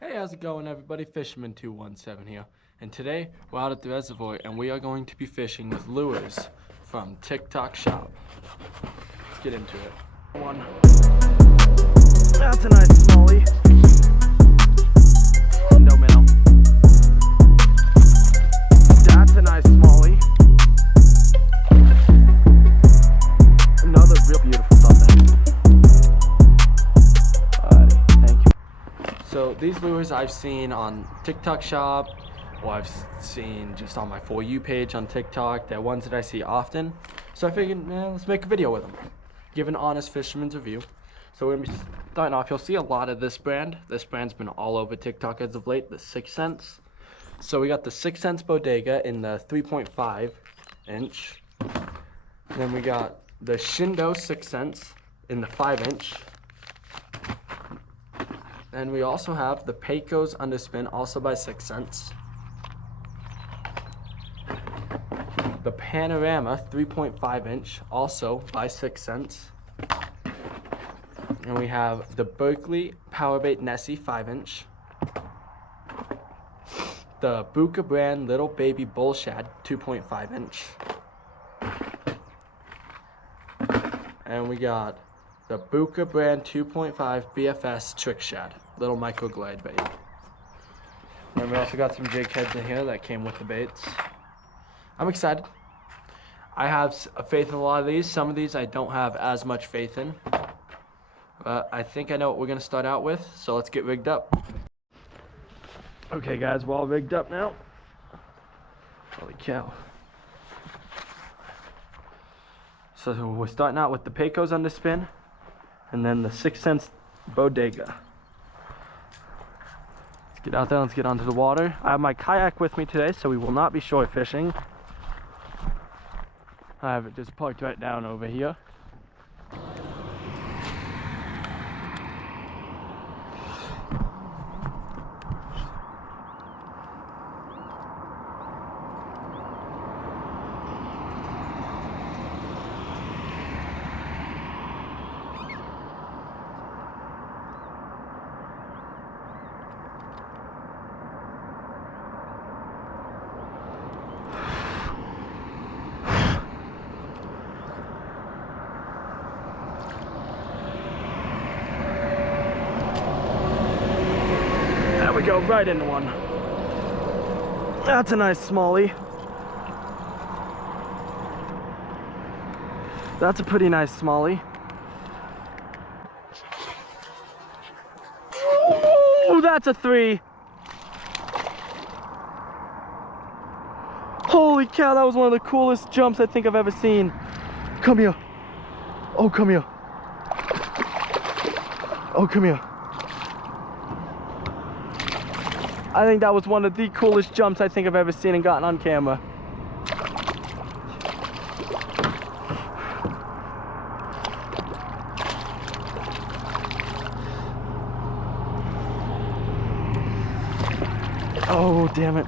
Hey, how's it going, everybody? Fisherman217 here, and today we're out at the reservoir and we are going to be fishing with lures from TikTok Shop. Let's get into it. One. That's a nice smallie. No minnow. That's a nice smallie. Another real beautiful thumbnail. So these lures I've seen on TikTok Shop, or I've seen just on my For You page on TikTok. They're ones that I see often. So I figured, let's make a video with them. Give an honest fisherman's review. So we're gonna be starting off. You'll see a lot of this brand. This brand's been all over TikTok as of late, the 6 cents. So we got the 6 cents Bodega in the 3.5 inch. And then we got the Shindo 6 cents in the 5 inch. And we also have the Pecos Underspin, also by 6 cents. The Panorama 3.5 inch, also by 6 cents. And we have the Berkley Powerbait Nessie 5 inch. The Bucca Brand Little Baby Bull Shad 2.5 inch. And we got the Bucca Brand 2.5 BFS Trick Shad, little micro glide bait. And we also got some jig heads in here that came with the baits. I'm excited. I have faith in a lot of these. Some of these I don't have as much faith in. But I think I know what we're gonna start out with, so let's get rigged up. Okay guys, we're all rigged up now. Holy cow. So we're starting out with the Pecos Underspin, and then the 6 cents Bodega. Let's get out there, let's get onto the water. I have my kayak with me today, so we will not be shore fishing. I have it just parked right down over here. We go right into one. That's a nice smallie. That's a pretty nice smallie. Oh, that's a 3. Holy cow, that was one of the coolest jumps I think I've ever seen. Come here. Oh, come here. Oh, come here. I think that was one of the coolest jumps I think I've ever seen and gotten on camera. Oh, damn it.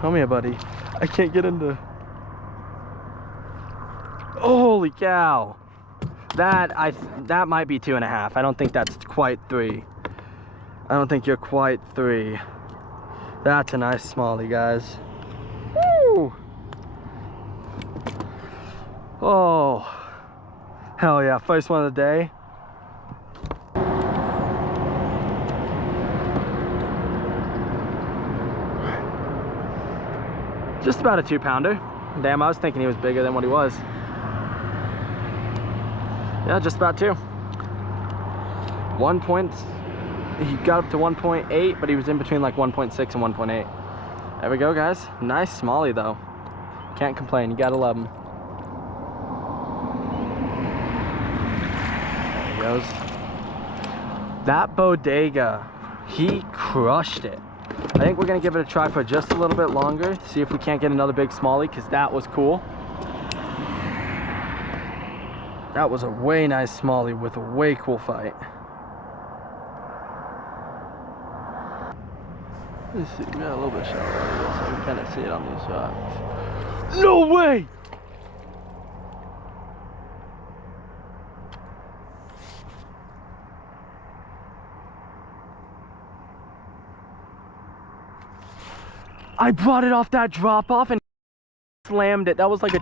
Come here, buddy. I can't get into... Holy cow. That might be 2.5. I don't think that's quite 3. I don't think you're quite 3. That's a nice smallie, guys. Woo! Oh, hell yeah, first one of the day. Just about a 2-pounder. Damn, I was thinking he was bigger than what he was. Yeah, just about 2. 1 point. He got up to 1.8, but he was in between like 1.6 and 1.8. There we go, guys. Nice smallie, though. Can't complain. You gotta love him. There he goes. That Bodega, he crushed it. I think we're gonna give it a try for just a little bit longer, see if we can't get another big smallie, because that was cool. That was a way nice smallie with a way cool fight. Let's see, we got a little bit shallow here, so you can kind of see it on these rocks. No way! I brought it off that drop off and slammed it. That was like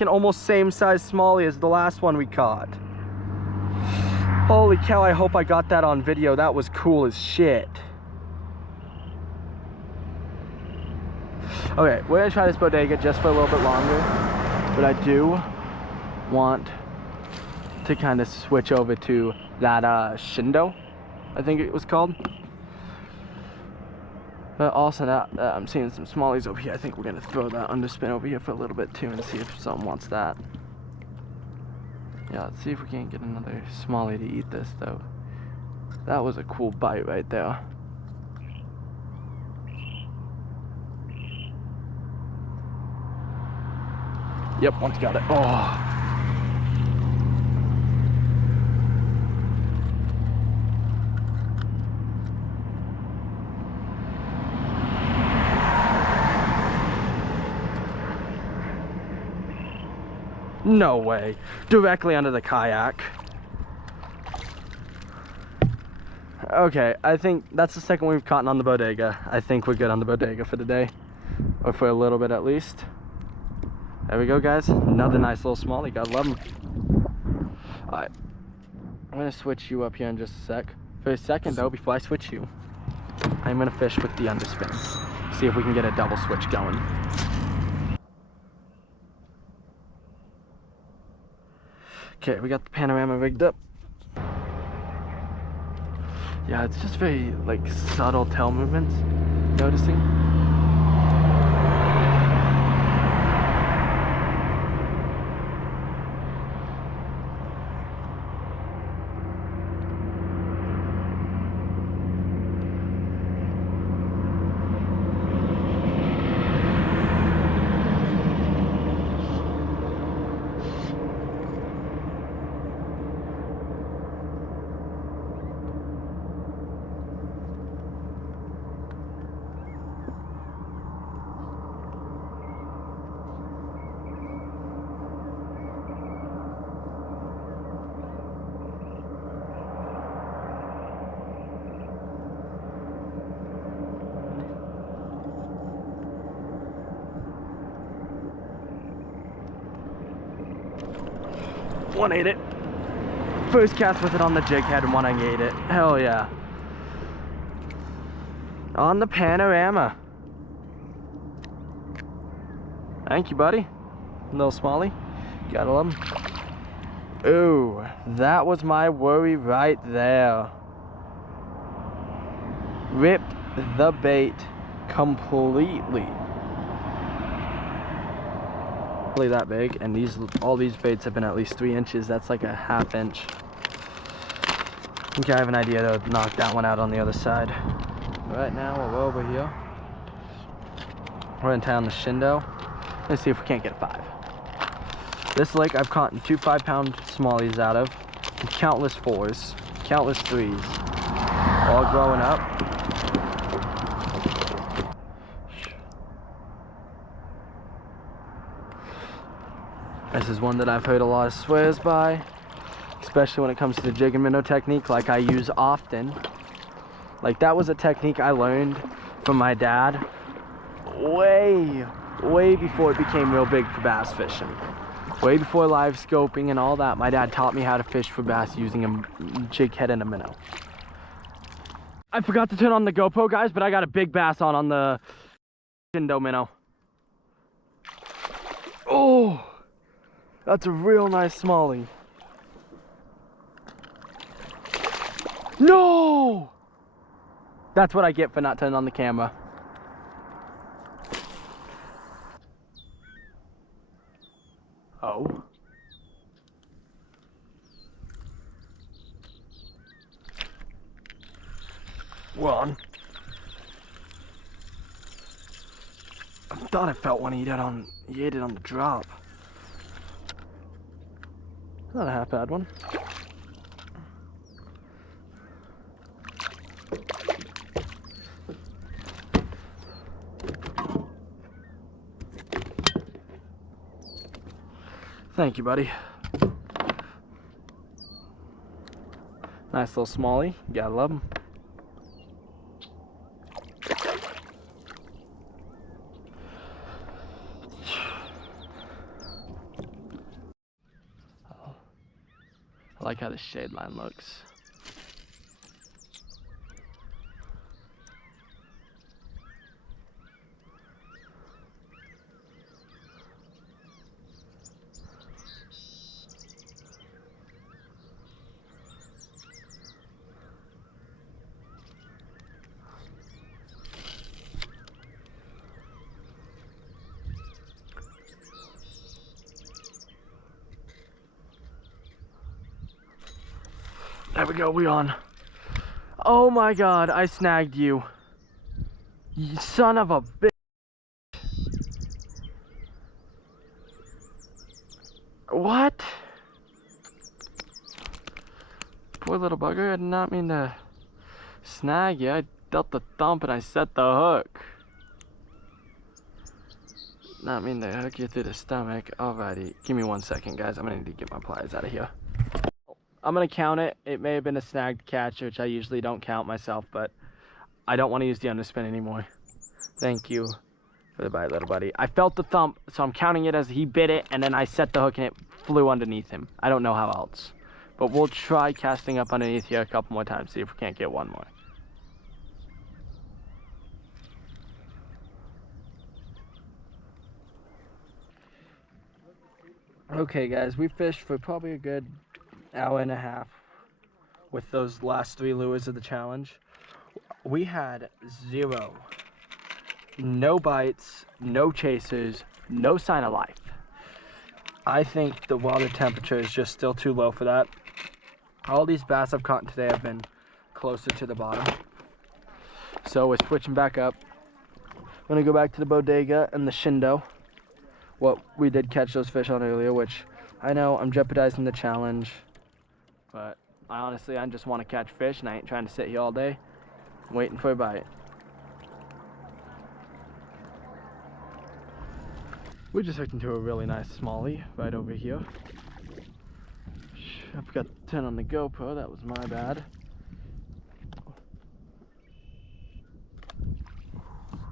an almost same size smallie as the last one we caught. Holy cow, I hope I got that on video. That was cool as shit. Okay, we're gonna try this bodega just for a little bit longer, but I do want to kind of switch over to that Shindo, I think it was called. But also now I'm seeing some smallies over here. I think we're gonna throw that underspin over here for a little bit too and see if someone wants that. Yeah, let's see if we can't get another smallie to eat this though. That was a cool bite right there. Yep, one's got it. Oh. No way. Directly under the kayak. Okay, I think that's the second we've caught on the bodega. I think we're good on the bodega for today. Or for a little bit at least. There we go, guys. Another nice little smallie. Gotta love them. Alright. I'm gonna switch you up here in just a sec. For a second though, before I switch you, I'm gonna fish with the underspin. See if we can get a double switch going. Okay, we got the panorama rigged up. Yeah, it's just very like subtle tail movements, noticing. One ate it. First cast with it on the jig head and one I ate it. Hell yeah. On the panorama. Thank you, buddy. Little smallie. Gotta love him. Ooh, that was my worry right there. Ripped the bait completely. That big, and all these baits have been at least 3 inches. That's like a ½ inch. Okay, I have an idea to knock that one out on the other side. Right now we're over here. We're in town, the Shindo. Let's see if we can't get a 5. This lake I've caught 2 5-pound smallies out of, and countless 4s, countless 3s, all growing up. This is one that I've heard a lot of swears by, especially when it comes to the jig and minnow technique, like I use often. Like that was a technique I learned from my dad way before it became real big for bass fishing. Way before live scoping and all that, my dad taught me how to fish for bass using a jig head and a minnow. I forgot to turn on the GoPro, guys, but I got a big bass on the Shindo minnow. Oh! That's a real nice smallie. No! That's what I get for not turning on the camera. Oh. One. I thought I felt one he ate it on the drop. Not a half bad one. Thank you, buddy. Nice little smallie. Gotta love them. like how the shade line looks. There we go, we on. Oh my god, I snagged you. You son of a bitch. What? Poor little bugger, I did not mean to snag you. I dealt the thump and I set the hook. Not mean to hook you through the stomach. Alrighty, give me 1 second, guys. I'm gonna need to get my pliers out of here. I'm gonna count it. It may have been a snagged catch, which I usually don't count myself, but I don't want to use the underspin anymore. Thank you for the bite, little buddy. I felt the thump, so I'm counting it as he bit it, and then I set the hook and it flew underneath him. I don't know how else. But we'll try casting up underneath here a couple more times, see if we can't get one more. Okay, guys, we fished for probably a good hour and a half with those last 3 lures of the challenge. We had 0. No bites, no chasers, no sign of life. I think the water temperature is just still too low for that. All these bass I've caught today have been closer to the bottom. So we're switching back up. I'm gonna go back to the bodega and the shindo. What we did catch those fish on earlier, which I know I'm jeopardizing the challenge, but I just want to catch fish and I ain't trying to sit here all day waiting for a bite. We just hooked into a really nice smallie right over here. I forgot to turn on the GoPro, that was my bad.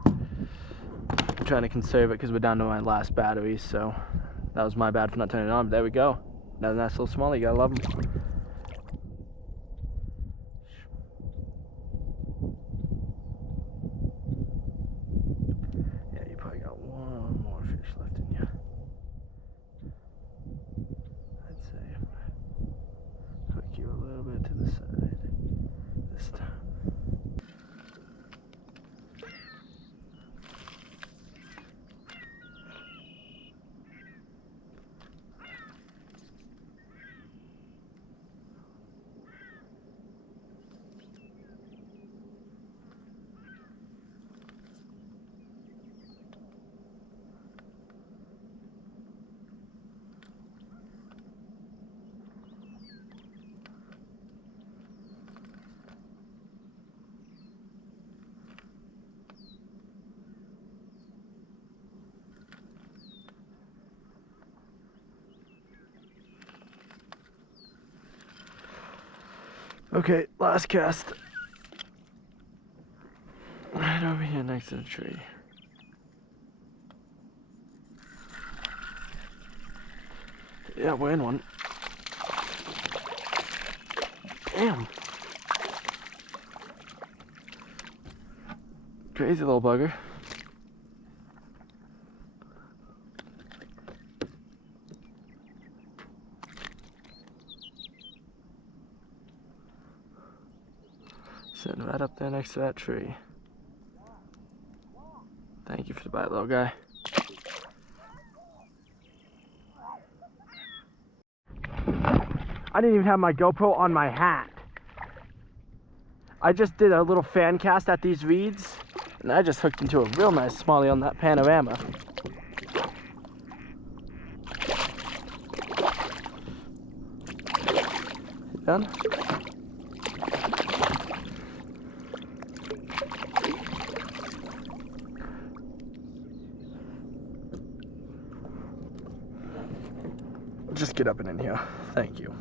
I'm trying to conserve it because we're down to my last batteries, so that was my bad for not turning it on, but there we go. Another nice little smallie, you gotta love them. Yeah, you probably got one more fish left in you. I'd say hook you a little bit to the side this time. Okay, last cast. Right over here next to the tree. Yeah, we're in one. Damn. Crazy little bugger. Sitting right up there next to that tree. Thank you for the bite, little guy. I didn't even have my GoPro on my hat. I just did a little fan cast at these reeds, and I just hooked into a real nice smallie on that panorama. You done? Just get up and in here. Thank you.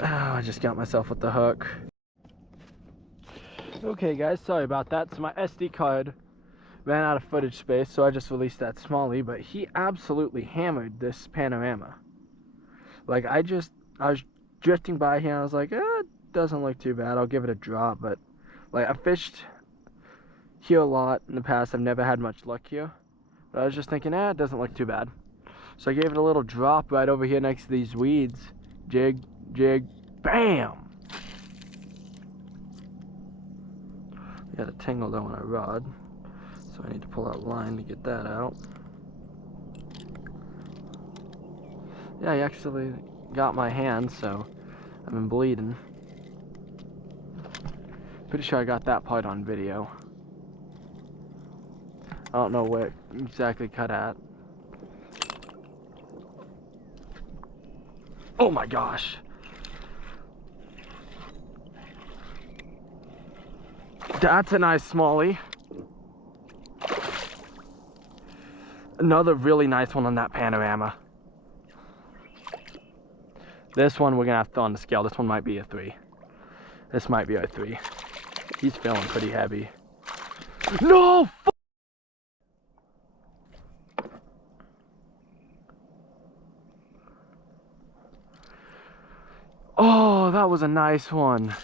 Oh, I just got myself with the hook. Okay guys, sorry about that. So my SD card ran out of footage space, so I just released that smallie, but he absolutely hammered this panorama. Like, I was drifting by here and I was like, it doesn't look too bad, I'll give it a drop. But like, I fished here a lot in the past, I've never had much luck here, but I was just thinking, it doesn't look too bad. So I gave it a little drop right over here next to these weeds. Jig, jig, bam! Got a tingle though on a rod, so I need to pull out line to get that out. Yeah, I actually got my hand, so I've been bleeding. Pretty sure I got that part on video. I don't know where it exactly cut at. Oh my gosh! That's a nice smallie. Another really nice one on that panorama. This one we're gonna have to throw on the scale. This one might be a 3. This might be a 3. He's feeling pretty heavy. No! Oh, that was a nice one.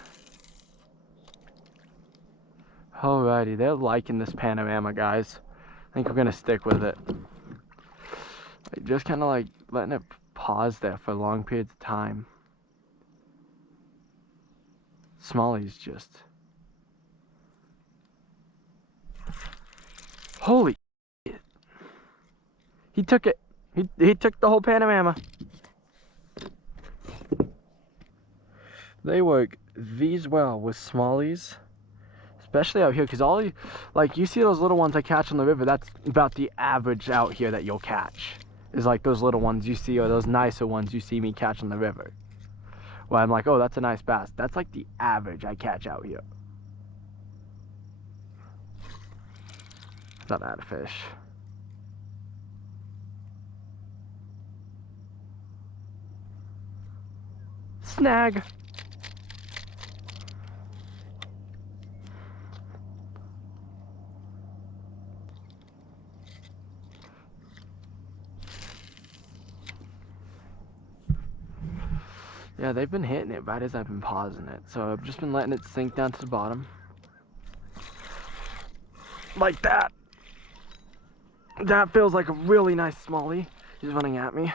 Alrighty, they're liking this panorama, guys. I think we're gonna stick with it. Like, just kind of like letting it pause there for long periods of time. Smallie's just... Holy shit. He took it. He took the whole panorama. They work these well with smallies, especially out here, because all like you see those little ones I catch on the river, that's about the average out here that you'll catch, is like those little ones you see, or those nicer ones you see me catch on the river. Well, I'm like, oh, that's a nice bass. That's like the average I catch out here. Thought I had a fish. Snag. Yeah, they've been hitting it right as I've been pausing it, so I've just been letting it sink down to the bottom. Like that. That feels like a really nice smallie. He's running at me.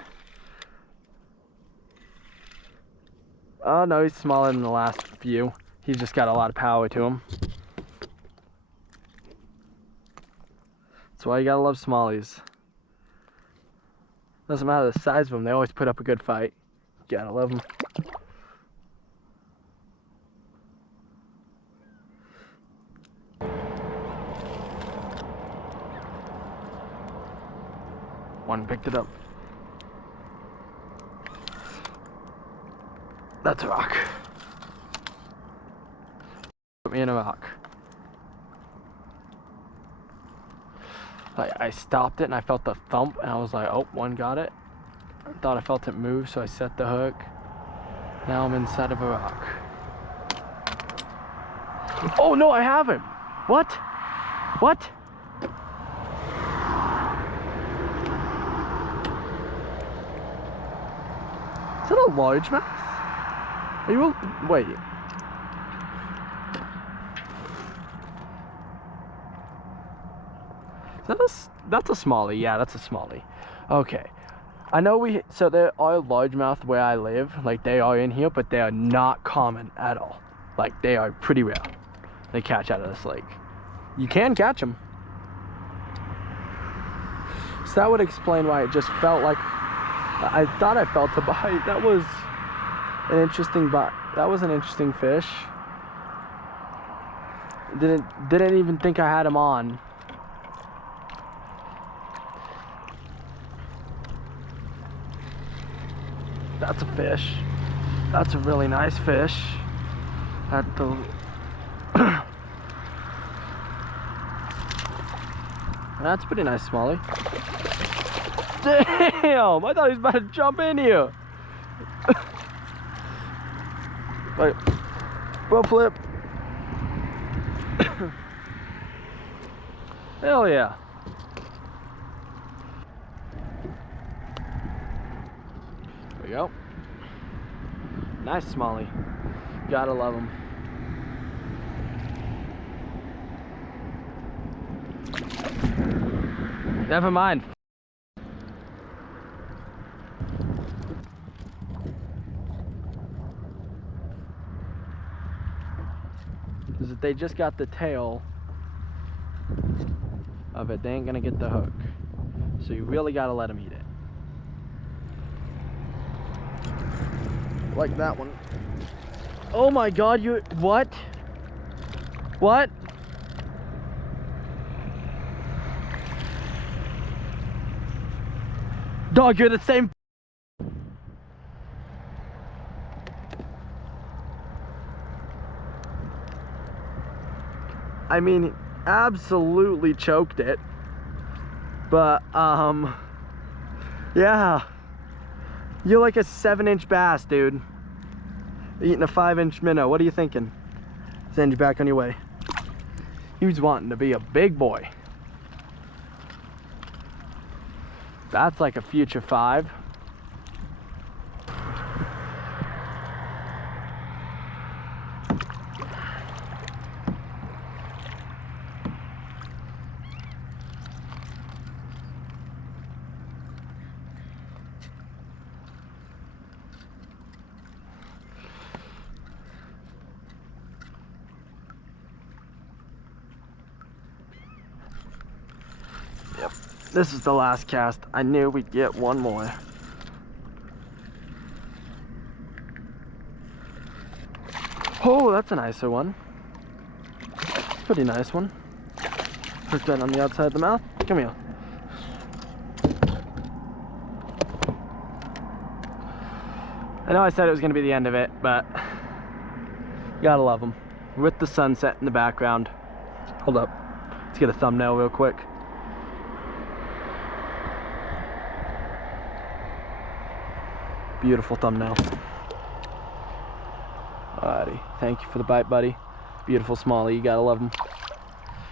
Oh no, he's smaller than the last few. He's just got a lot of power to him. That's why you gotta love smallies. Doesn't matter the size of them, they always put up a good fight. Gotta love them. One picked it up. That's a rock. Put me in a rock. I stopped it and I felt the thump and I was like, oh, one got it. I thought I felt it move, so I set the hook. Now I'm inside of a rock. Oh no, I have him! What? What? Is that a largemouth? Are you wait. That's a smallie. Yeah, that's a smallie. Okay. I know so there are largemouth where I live, like they are in here, but they are not common at all. Like they are pretty rare. They catch out of this lake. You can catch them. So that would explain why it just felt like, I thought I felt a bite. That was an interesting bite. That was an interesting fish. Didn't even think I had him on. That's a fish. That's a really nice fish. That's a pretty nice smallie. Damn! I thought he was about to jump in here. Like, front flip. Hell yeah. There we go. Nice smallie. Gotta love them. Never mind. Is that they just got the tail of it, they ain't gonna get the hook. So you really gotta let them eat it. Like that one. Oh my God, you, what? What? Dog, you're the same. I mean, absolutely choked it. But, yeah. You're like a 7-inch bass, dude. Eating a 5-inch minnow. What are you thinking? Send you back on your way. He was wanting to be a big boy. That's like a future 5. Yep, this is the last cast. I knew we'd get one more. Oh, that's a nicer one. Pretty nice one. Hooked right on the outside of the mouth. Come here. I know I said it was going to be the end of it, but you gotta love them. With the sunset in the background. Hold up. Let's get a thumbnail real quick. Beautiful thumbnail. Alrighty, thank you for the bite, buddy. Beautiful smallie, you gotta love them.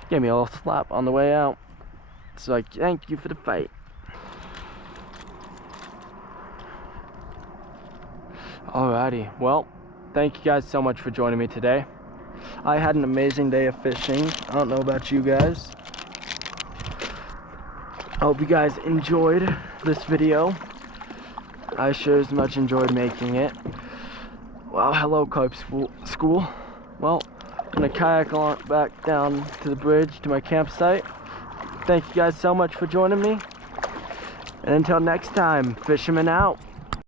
Gave me a little slap on the way out. So like, thank you for the fight. Alrighty, well, thank you guys so much for joining me today. I had an amazing day of fishing. I don't know about you guys. I hope you guys enjoyed this video. I sure as much enjoyed making it. Well, hello Carp School. Well, I'm gonna kayak on back down to the bridge to my campsite. Thank you guys so much for joining me. And until next time, fishermen out.